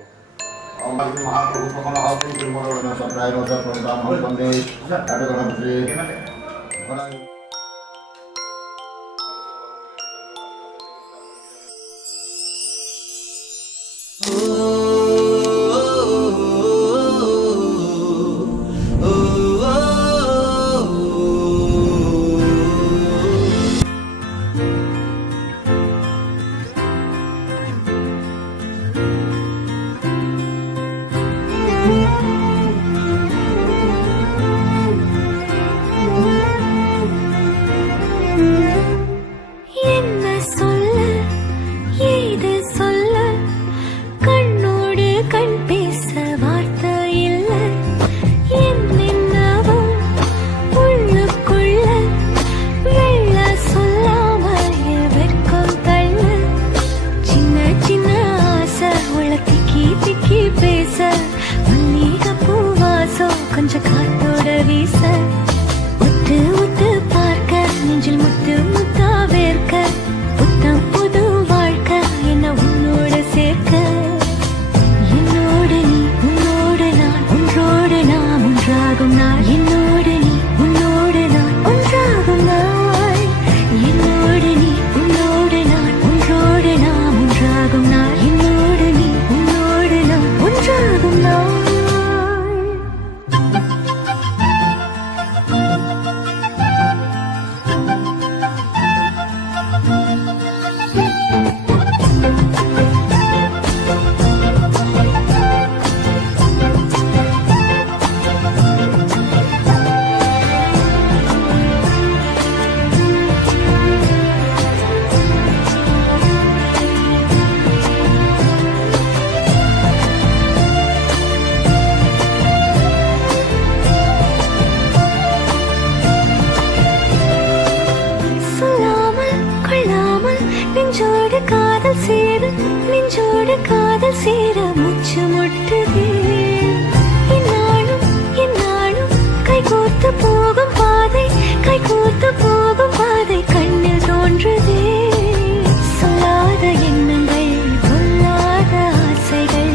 महाप्रभु कमलाहासन श्रीमोदन सप्ताह प्रदान वंदे கொஞ்சம் காத்தோட வீச முத்து முத்து பார்க்க நெஞ்சில் முத்து முத்தா வேர்க்க புத்தம் புது வாழ்க்கை என்ன உன்னோட சேர்க்க என்னோடு நீ உன்னோடு நான் ஒன்றோடு நாம் ஒன்றாகும் நாள் என்னோடு நீ உன்னோடு நான் ஒன்றாகும் நாள் என்னோடு நீ உன்னோடு நான் ஒன்றோடு நாம் ஒன்றாகும் நாள் என்னோடு நீ உன்னோடு நான் ஒன்றாகும் நாள். நெஞ்சோடு காதல் சேர மூச்சு முட்டுதே என்னாலும் என்னாலும் கைகோர்த்து போகும் பாதை கண்ணில் தோன்றுதே சொல்லாத எண்ணங்கள் பொல்லாத ஆசைகள்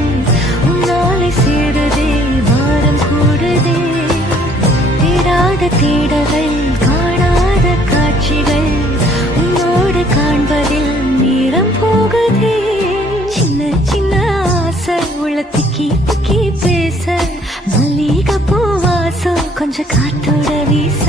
உன்னாலை சேருதே வாரம் கூடுதே தேடாத தேடகள் காணாத காட்சிகள் உன்னோடு காண்பதில் நேரம் போகுதே சின்ன சின்ன ஆசை உள்ள திக்கி திக்கி பேச மல்லிகை பூ வாசம் கொஞ்சம் காத்தோட வீச